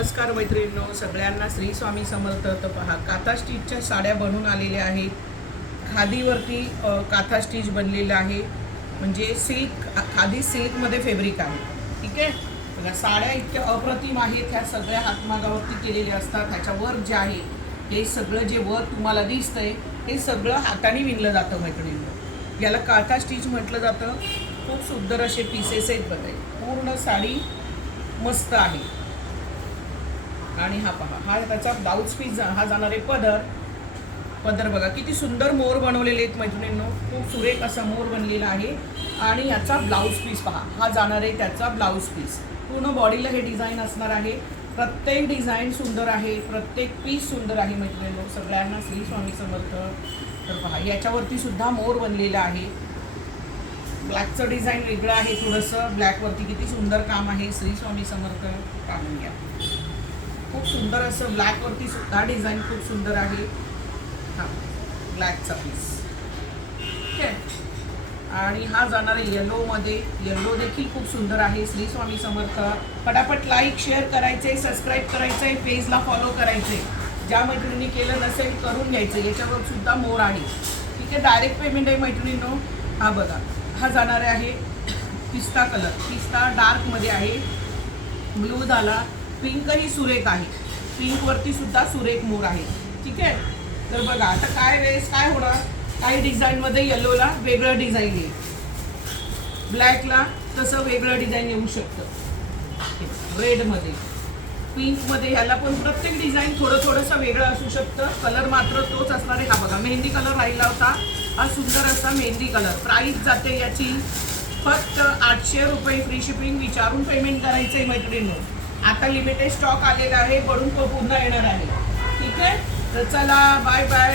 नमस्कार मैत्रिणींनो, सगळ्यांना श्री स्वामी समर्थ. तर पहा, काथा स्टिचच्या साड्या बनून आलेल्या आहेत. खादीवरती काथा स्टिच बनलेलं आहे, म्हणजे सिल्क, खादी सिल्कमध्ये फॅब्रिक आहे. ठीक आहे. बघा, साड्या इतक्या अप्रतिम आहेत. ह्या सगळ्या हातमागावरती केलेल्या असतात. ह्याच्यावर जे आहे हे सगळं जे वर तुम्हाला दिसतंय हे सगळं हाताने विणलं जातं मैत्रिणींनो. याला काथा स्टिच म्हटलं जातं. खूप सुंदर असे पीसेस आहेत बघा. पूर्ण साडी मस्त आहे. आणि हा पहा, हा त्याचा ब्लाऊज पीस, हा जाणारे पदर बघा किती सुंदर मोर बनवलेले आहेत मैत्रिणींनो. खूप सुरेख असा मोर बनलेला आहे. आणि याचा ब्लाऊज पीस पहा, हा जाणार आहे त्याचा ब्लाऊज पीस. पूर्ण बॉडीला हे डिझाईन असणार आहे. प्रत्येक डिझाईन सुंदर आहे, प्रत्येक पीस सुंदर आहे मैत्रिणींनो. सगळ्यांना श्री स्वामी समर्थ. तर पहा, याच्यावरती सुद्धा मोर बनलेला आहे. ब्लॅकचं डिझाईन वेगळं आहे थोडंसं. ब्लॅकवरती किती सुंदर काम आहे. श्री स्वामी समर्थ. काढून घ्या. खूप सुंदर असं ब्लॅकवरती सुद्धा डिझाईन खूप सुंदर आहे. हा ब्लॅकचा पीस. ठीक आहे. आणि हा जाणार आहे येलोमध्ये. येलो देखील खूप सुंदर आहे. श्री स्वामी समर्थ. पटापट लाईक शेअर करायचे, सबस्क्राईब करायचं, पेजला फॉलो करायचे. ज्या मैत्रिणी केलं नसेल करून घ्यायचं. याच्यावर सुद्धा मोर आहे. ठीक आहे. डायरेक्ट पेमेंट आहे मैत्रिणींनो. हा बघा, हा जाणार आहे पिस्ता कलर. पिस्ता डार्कमध्ये आहे. ब्लू झाला. पिंकही सुरेख आहे. पिंकवरती सुद्धा सुरेख मोर आहे. ठीक आहे. तर बघा, आता काय वेळेस काय होणार, काही डिझाईनमध्ये येलोला वेगळं डिझाईन येईल, ब्लॅकला तसं वेगळं डिझाईन येऊ शकतं, रेडमध्ये, पिंकमध्ये. ह्याला पण प्रत्येक डिझाईन थोडंसं वेगळं असू शकतं. कलर मात्र तोच असणार आहे. हा बघा, मेहंदी कलर राहिला होता. हा सुंदर असा मेहंदी कलर. प्राईस जाते याची फक्त 800 रुपये. फ्री शिपिंग विचारून पेमेंट करायचं आहे मैत्रिणींनो. आता लिमिटेड स्टॉक आलेला आहे, पडून तो पुन्हा येणार आहे. ठीक आहे. तर चला, बाय बाय.